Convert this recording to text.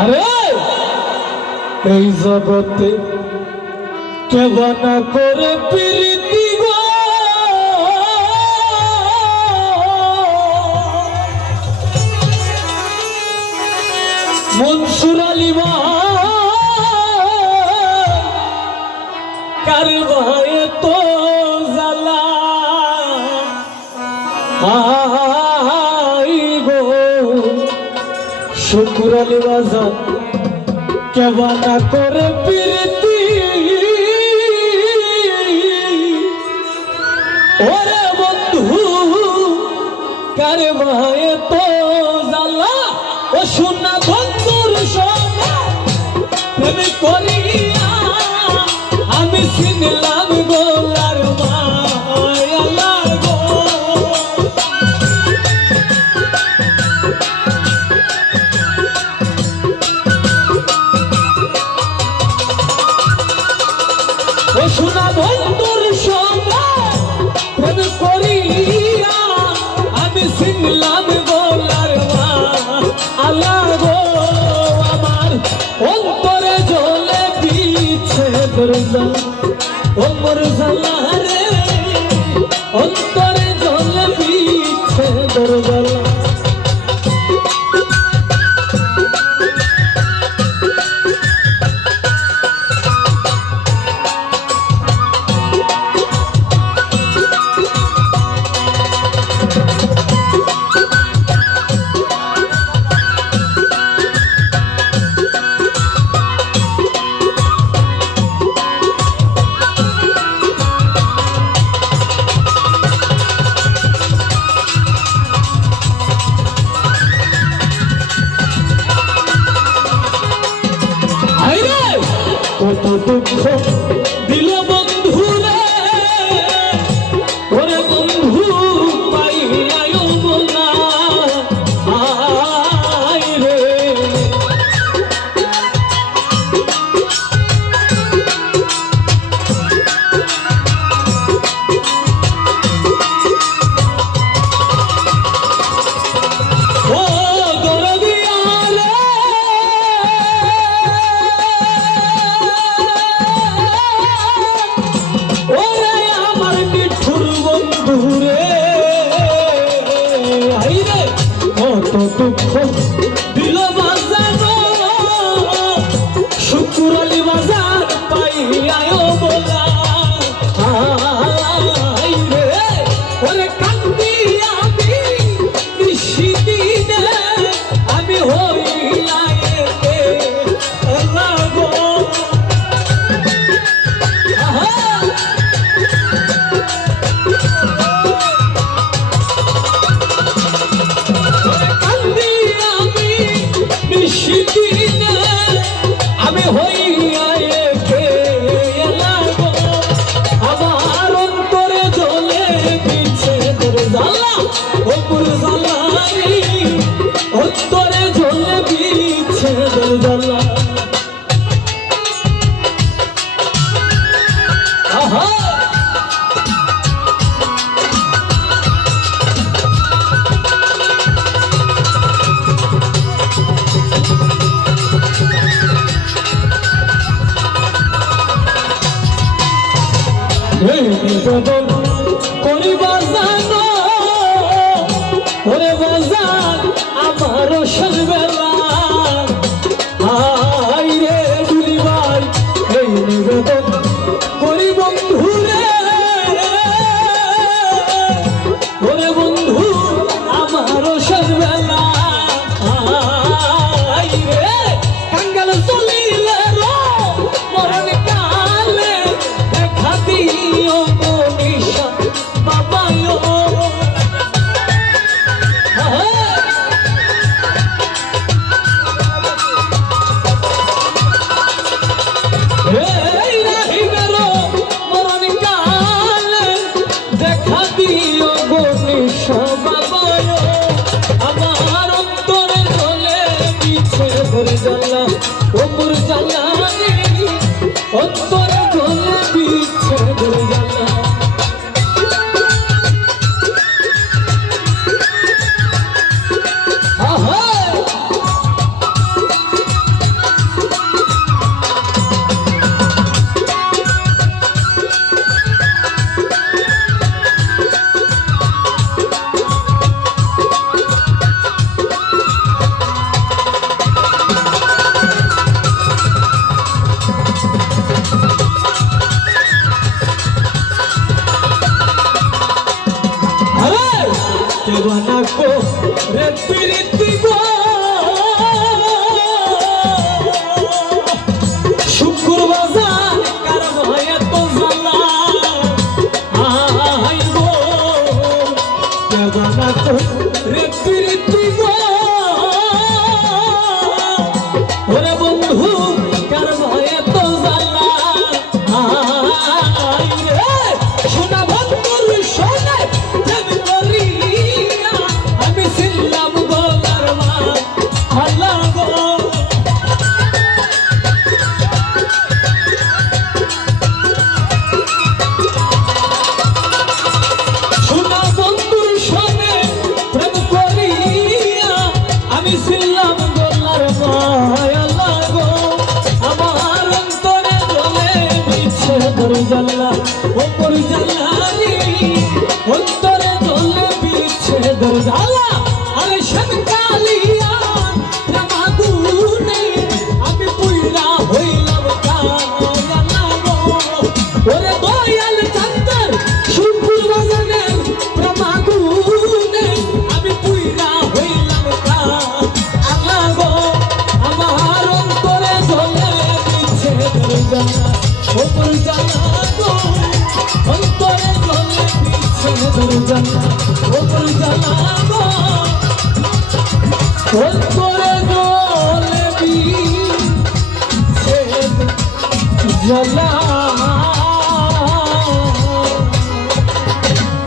আরে এই জগতে কেবা না করে প্রীতি গো মনসুর আলী কার ভাই তো জ্বালা আই গো শুকুর আলী বাজার কেবা না করে প্রীতি ওরে বন্ধু কার ভাই তো জ্বালা ও শোনা বন্ধুর সঙ্গে প্রেম করিয়া আমি চিনলাম গোলার মায়ালা গো ও শোনা বন্ধুর সঙ্গে প্রেম করিয়া আমি চিনলাম গোলার মায়ালা গো আমার অন্তরে জ্বলে পিছে দরজা ওমর জ্বালা রে অন্তরে জ্বলে পিছে দরজা কত দুঃখ দিল বন্ধু রে ওরে বন্ধু পাইয়ায় না আই রে ও দরদিয়া রে ওরে আমার মিঠুর বন্ধু রে আই রে কত দুঃখ দিল বাজানো শুকুর আলী বাজার পাইয়ায় বলা আই রে ওরে কান্দি আমি নিশিদিনে আমি হইলাই লাগো আমি হইয়া কে লাগো আমার অন্তরে জ্বলে পিছে জ্বালা ওপর জ্বালা অন্তরে জ্বলে পিছে জ্বালা আহা নিবেদন করি বাজানো ওরে বাজান আমার সবেলা আই রে দুলি ভাই এই নিবেদন করি বন্ধু রে ওরে বন্ধু আমার সবেলা আই রে কাঙ্গাল চলিলে রো মরণ কালে দেখা দিও মনীষা বাবায়ো এই রাহিবেরো মরণ কালে দেখা দিও মনীষা বাবায়ো আমার অন্তরে জ্বলে পিছে ধরে জ্বালা ওপর জ্বালা অন্তরে জ্বলে পিছে ধরে জ্বালা দেওয়ানা কো রে প্রীতি গো শুকুর বাজার কার ভয়ে তো জ্বালা আই গো দেওয়ানা কো রে প্রীতি গো ওরে বন্ধু কার ভয়ে তো জ্বালা আই রে সোনা বন্ধুর সোনা আমি করিয়া আমি ছিলাম গোলার মা আল্লাহ গো সোনা বন্ধুর সোনে প্রেম করিয়া আমি ছিলাম গোলার মা আল্লাহ গো আমার অন্তরে জ্বলে বিচ্ছে দরজাল্লা ও পরিজাল্লারি অন্তরে জ্বলে বিচ্ছে দরজাল্লা আরে শমকালিয়া প্রেমাগুনে আমি পুইরা হইলাম কায়ালা গো ওরে দয়াল চন্দর শুকুর বাজানের প্রেমাগুনে আমি পুইরা হইলাম কায়ালা গো আমার অন্তরে জ্বলে বিচ্ছে দরজাল্লা ও পরিজাল্লা গো অন্তরে জ্বলে বিচ্ছে দরজাল্লা ও পরিজাল্লা গো অন্তরে জ্বলে বিচ্ছে দরজাল্লা